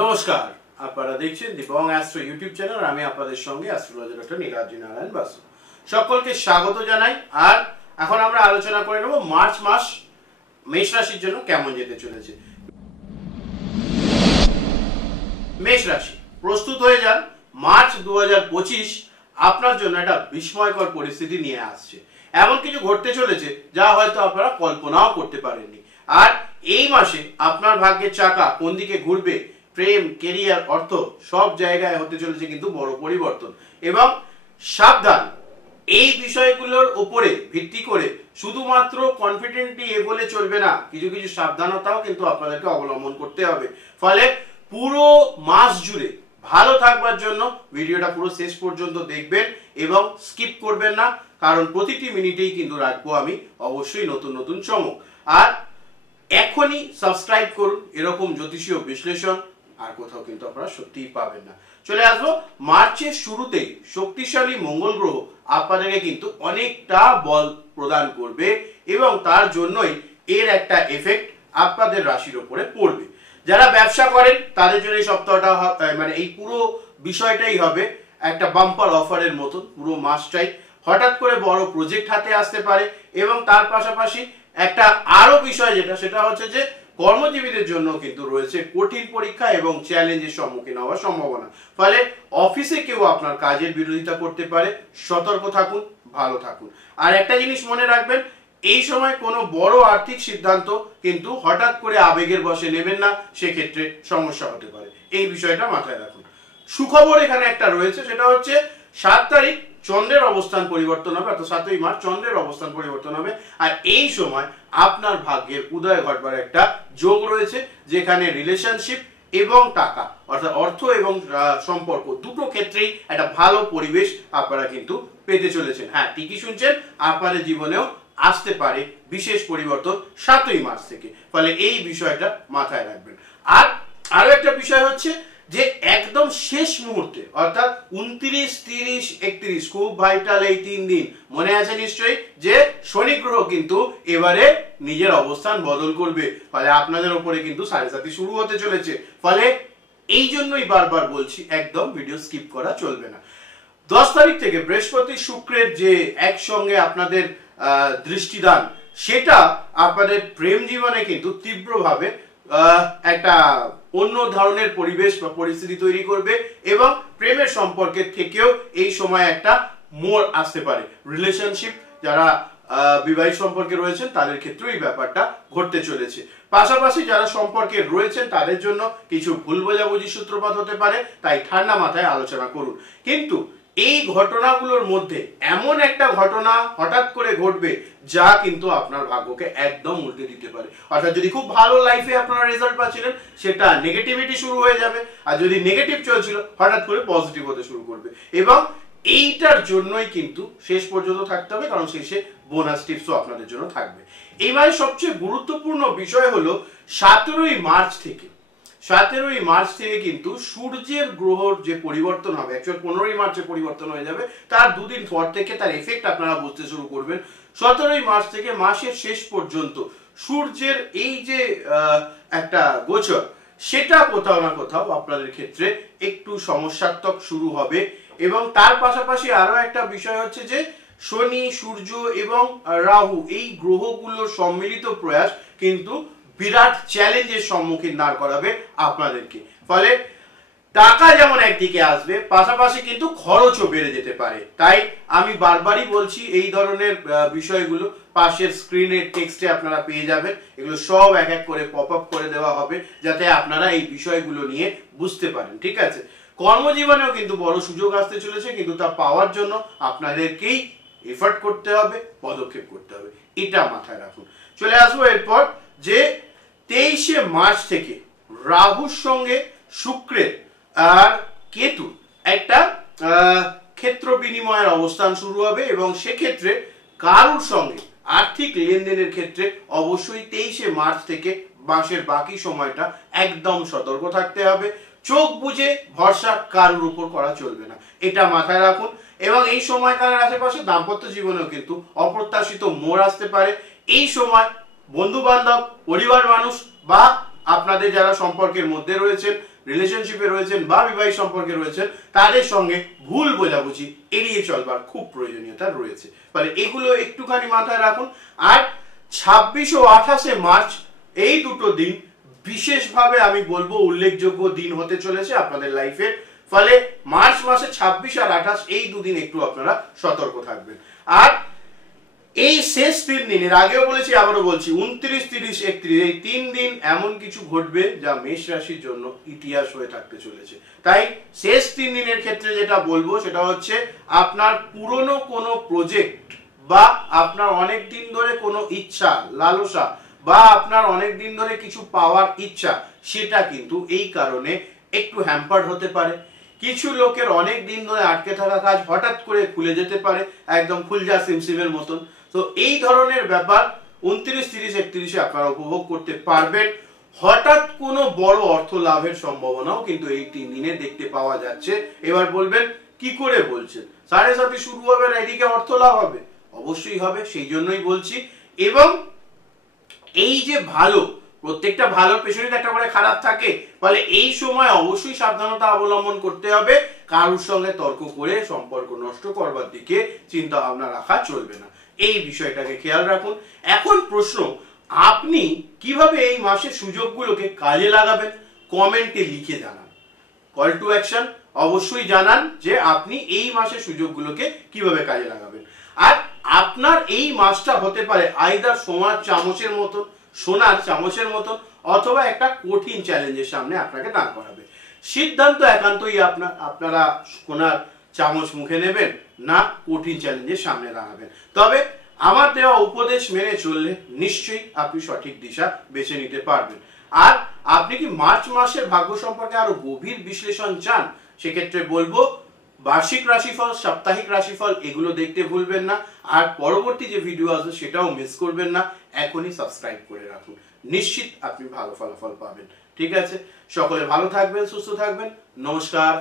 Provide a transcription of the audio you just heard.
নমস্কার, আপনারা দেখছেন দীপং অ্যাস্ট্রো ইউটিউব চ্যানেল। আমি আপনাদের সঙ্গে অ্যাস্ট্রোলজার ডক্টর নীলাদ্রি নারায়ণ বাসু। সকলকে স্বাগত জানাই। আর এখন আমরা আলোচনা করে নেব মার্চ মাস মেষ রাশির জন্য কেমন যেতে চলেছে। মেষ রাশি, প্রস্তুত হয়ে যান। মার্চ 2025 আপনার জন্য একটা বিস্ময়কর পরিস্থিতি নিয়ে আসছে। এমন কিছু ঘটতে চলেছে যা হয়তো আপনারা কল্পনাও করতে পারেননি। আর এই মাসে আপনার ভাগ্যের চাকা কোন দিকে ঘুরবে, প্রেম, কেরিয়ার, অর্থ সব জায়গায় হতে চলেছে কিন্তু বড় পরিবর্তন। এবং সাবধান, এই বিষয়গুলোর উপরে ভিত্তি করে শুধুমাত্র কনফিডেন্টলি এগোলে চলবে না, কিছু কিছু সাবধানতাও কিন্তু আপনাদেরকে অবলম্বন করতে হবে। ফলে পুরো মাস জুড়ে ভালো থাকবার জন্য ভিডিওটা পুরো শেষ পর্যন্ত দেখবেন এবং স্কিপ করবেন না, কারণ প্রতিটি মিনিটেই কিন্তু রাখবো আমি অবশ্যই নতুন নতুন চমক। আর এখনই সাবস্ক্রাইব করুন, এরকম জ্যোতিষীয় বিশ্লেষণ আর কোথাও কিন্তু আপনারা সত্যিই পাবেন না। চলে আসবো মার্চের শুরুতেই শক্তিশালী মঙ্গল গ্রহ আপনাদেরকে কিন্তু অনেকটা বল প্রদান করবে এবং তার জন্যই এর একটা এফেক্ট আপনাদের রাশির উপরে পড়বে। যারা ব্যবসা করেন তাদের জন্য এই সপ্তাহটা মানে এই পুরো বিষয়টাই হবে একটা বাম্পার অফারের মতন। পুরো মাসটাই হঠাৎ করে বড় প্রজেক্ট হাতে আসতে পারে এবং তার পাশাপাশি একটা আরো বিষয় সেটা হচ্ছে যে কর্মজীবীদের জন্য কিন্তু রয়েছে কঠিন পরীক্ষা এবং চ্যালেঞ্জের সম্মুখীন হওয়ার সম্ভাবনা। ফলে অফিসে কেউ আপনার কাজের বিরোধিতা করতে পারে, সতর্ক থাকুন, ভালো থাকুন। আর একটা জিনিস মনে রাখবেন, এই সময় কোনো বড় আর্থিক সিদ্ধান্ত কিন্তু হঠাৎ করে আবেগের বশে নেবেন না, সেক্ষেত্রে সমস্যা হতে পারে। এই বিষয়টা মাথায় রাখুন। সুখবর এখানে একটা রয়েছে, সেটা হচ্ছে 7 তারিখ চন্দ্রের অবস্থান পরিবর্তন হবে, অর্থাৎ 7ই মার্চ চন্দ্রের অবস্থান পরিবর্তন হবে। আর এই সময় আপনার ভাগ্যের উদয় ঘটবার একটা যোগ রয়েছে, যেখানে রিলেশনশিপ এবং টাকা অর্থাৎ অর্থ এবং সম্পর্ক দুটো ক্ষেত্রেই একটা ভালো পরিবেশ আপনারা কিন্তু পেতে চলেছেন। হ্যাঁ, ঠিকই শুনছেন, আপনাদের জীবনেও আসতে পারে বিশেষ পরিবর্তন 7ই মার্চ থেকে। ফলে এই বিষয়টা মাথায় রাখবেন। আর আরো একটা বিষয় হচ্ছে যে একদম শেষ মুহূর্তে অর্থাৎ 29, 30, 31 খুব ভাইটাল এই 3 দিন। মনে আছে নিশ্চয়ই যে শনি গ্রহ কিন্তু এবারে নিজের অবস্থান বদল করবে। ফলে আপনাদের উপরে কিন্তু 7.5 শুরু হতে চলেছে। ফলে এই জন্যই বারবার বলছি, একদম ভিডিও স্কিপ করা চলবে না। 10 তারিখ থেকে বৃহস্পতি শুক্রের যে একসঙ্গে আপনাদের দৃষ্টিদান, সেটা আপনাদের প্রেম জীবনে কিন্তু তীব্রভাবে একটা অন্য ধরনের পরিবেশ বা পরিস্থিতি তৈরি করবে এবং প্রেমের সম্পর্কের থেকেও এই সময় একটা মোড় আসতে পারে। রিলেশনশিপ যারা বিবাহিত সম্পর্কে রয়েছেন তাদের ক্ষেত্রেও এই ব্যাপারটা ঘটতে চলেছে। পাশাপাশি যারা সম্পর্কে রয়েছেন তাদের জন্য কিছু ভুল বোঝাবুঝি সূত্রপাত হতে পারে, তাই ঠান্ডা মাথায় আলোচনা করুন। কিন্তু এই ঘটনাগুলোর মধ্যে এমন একটা ঘটনা হঠাৎ করে ঘটবে যা কিন্তু আপনার ভাগ্যকে একদম উল্টে দিতে পারে। অর্থাৎ যদি খুব ভালো লাইফে আপনারা রেজাল্ট পাচ্ছিলেন, সেটা নেগেটিভিটি শুরু হয়ে যাবে। আর যদি নেগেটিভ চলছিল, হঠাৎ করে পজিটিভ হতে শুরু করবে। এবং এইটার জন্যই কিন্তু শেষ পর্যন্ত থাকতে হবে, কারণ শেষে বোনাস টিপসও আপনাদের জন্য থাকবে। এই মাসে সবচেয়ে গুরুত্বপূর্ণ বিষয় হলো 17ই মার্চ থেকে কিন্তু সূর্যের গ্রহর যে পরিবর্তন হবে, অ্যাকচুয়াল 15ই মার্চে পরিবর্তন হয়ে যাবে, তার দুদিন পর থেকে তার এফেক্ট আপনারা বুঝতে শুরু করবেন। 17ই মার্চ থেকে মাসের শেষ পর্যন্ত সূর্যের এই যে একটা গোচর, সেটা কোথাও না কোথাও আপনাদের ক্ষেত্রে একটু সমস্যাত্মক শুরু হবে। এবং তার পাশাপাশি আরো একটা বিষয় হচ্ছে যে শনি, সূর্য এবং রাহু এই গ্রহগুলোর সম্মিলিত প্রয়াস কিন্তু বিরাট চ্যালেঞ্জের সম্মুখীন দাঁড় করাবে আপনাদেরকে। ফলে টাকা যেমন একদিকে আসবে, পাশাপাশি কিন্তু খরচও বেড়ে যেতে পারে। তাই আমি বারবারই বলছি, এই ধরনের বিষয়গুলো পাশের স্ক্রিনের টেক্সটে আপনারা পেয়ে যাবেন। এগুলো সব এক এক করে পপ আপ করে দেওয়া হবে, যাতে আপনারা এই বিষয়গুলো নিয়ে বুঝতে পারেন। ঠিক আছে, কর্মজীবনেও কিন্তু বড় সুযোগ আসতে চলেছে, কিন্তু তা পাওয়ার জন্য আপনাদেরকেই এফর্ট করতে হবে, পদক্ষেপ করতে হবে, এটা মাথায় রাখুন। চলে আসবো এরপর যে 23শে মার্চ থেকে রাহুর সঙ্গে শুক্রের আর কেতু একটা ক্ষেত্র বিনিময়ের অবস্থান শুরু হবে এবং সেক্ষেত্রে কারুর সঙ্গে আর্থিক লেনদেনের ক্ষেত্রে অবশ্যই 23শে মার্চ থেকে মাসের বাকি সময়টা একদম সতর্ক থাকতে হবে। চোখ বুঝে ভরসা কারুর উপর করা চলবে না, এটা মাথায় রাখুন। এবং এই সময়কালের আশেপাশে দাম্পত্য জীবনেও কিন্তু অপ্রত্যাশিত মোড় আসতে পারে। এই সময় বন্ধু বান্ধব, পরিবার মানুষ বা আপনাদের যারা সম্পর্কের মধ্যে রয়েছেন রিলেশনশিপে রয়েছেন বা বিবাহিত সম্পর্কে রয়েছেন তাদের সঙ্গে ভুল বোঝাবুঝি এড়িয়ে চলবার খুব প্রয়োজনীয়তা রয়েছে। ফলে এগুলো একটুখানি মাথায় রাখুন। আর 26 ও 28 মার্চ এই দুটো দিন বিশেষভাবে আমি বলবো উল্লেখযোগ্য দিন হতে চলেছে আপনাদের লাইফের। ফলে মার্চ মাসে 26 আর 28 এই দুদিন একটু আপনারা সতর্ক থাকবেন। আর এই শেষ 3 দিন, এর আগেও বলেছি আবারও বলছি, 29, 30, 31 এই 3 দিন এমন কিছু ঘটবে যা মেষ রাশির জন্য ইতিহাস হয়ে থাকতে চলেছে। তাই শেষ 3 দিনের ক্ষেত্রে যেটা বলবো সেটা হচ্ছে আপনার পুরনো কোনো প্রজেক্ট বা আপনার অনেক দিন ধরে কোনো ইচ্ছা লালসা বা আপনার অনেক দিন ধরে কিছু পাওয়ার ইচ্ছা সেটা কিন্তু এই কারণে একটু হ্যাম্পার্ড হতে পারে। কিছু লোকের অনেক দিন ধরে আটকে থাকা কাজ হঠাৎ করে খুলে যেতে পারে, একদম ফুলঝা সিমসিমের মতন। তো এই ধরনের ব্যাপার 29, 30, 31 আপনারা উপভোগ করতে পারবেন। হঠাৎ কোনো বড় অর্থ লাভের সম্ভাবনাও কিন্তু এই 3 দিনে দেখতে পাওয়া যাচ্ছে। এবার বলবেন কি করে বলছেন, 7:30 শুরু হবে আর এদিকে অর্থ লাভ হবে? অবশ্যই হবে, সেই জন্যই বলছি। এবং এই যে ভালো, প্রত্যেকটা ভালোর পেছনে একটা করে খারাপ থাকে, ফলে এই সময় অবশ্যই সাবধানতা অবলম্বন করতে হবে। কারোর সঙ্গে তর্ক করে সম্পর্ক নষ্ট করবার দিকে চিন্তা ভাবনা রাখা চলবে না, এই বিষয়টাকে খেয়াল রাখুন। এখন প্রশ্ন, আপনি কিভাবে এই মাসের সুযোগগুলোকে কাজে লাগাবেন? কমেন্টে লিখে জানান। কল টু অ্যাকশন, অবশ্যই জানান যে আপনি এই মাসের সুযোগগুলোকে কিভাবে কাজে লাগাবেন। আর আপনার এই মাসটা হতে পারে আইদার সোনার চামচের মতন অথবা একটা কঠিন চ্যালেঞ্জের সামনে আপনাকে দাঁড় করাবে। সিদ্ধান্ত একান্তই আপনারা সোনার চামচ মুখে নেবেন না কঠিন চ্যালেঞ্জের সামনে দাঁড়াবেন। তবে আমার দেওয়া উপদেশ মেনে চললে নিশ্চয়ই আপনি সঠিক দিশা বেছে নিতে পারবেন। আর আপনি কি মার্চ মাসের ভাগ্য সম্পর্কে আরো গভীর বিশ্লেষণ চান? সেক্ষেত্রে বলবো বার্ষিক রাশিফল, সাপ্তাহিক রাশিফল এগুলো দেখতে ভুলবেন না। আর পরবর্তী যে ভিডিও আসবে সেটাও মিস করবেন না। এখনই সাবস্ক্রাইব করে রাখুন, নিশ্চিত আপনি ভালো ফলাফল পাবেন। ঠিক আছে, সকলে ভালো থাকবেন, সুস্থ থাকবেন। নমস্কার।